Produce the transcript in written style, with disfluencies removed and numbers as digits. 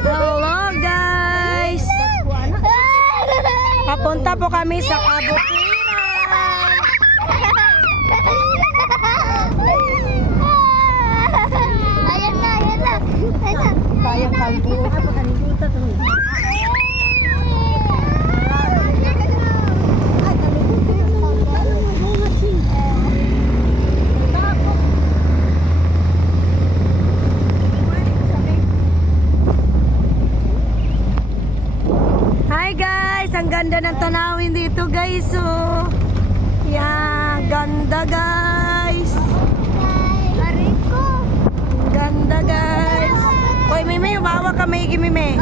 Hello guys! Papunta po kami sa Kabutiran. Ayan na, ayan na. Sayang kalbo. Hi guys! Ang ganda ng tanawin dito guys. Oh. Yan, ganda guys. Ariko. Ganda guys. Hoy, Mime, umawa ka may Mime.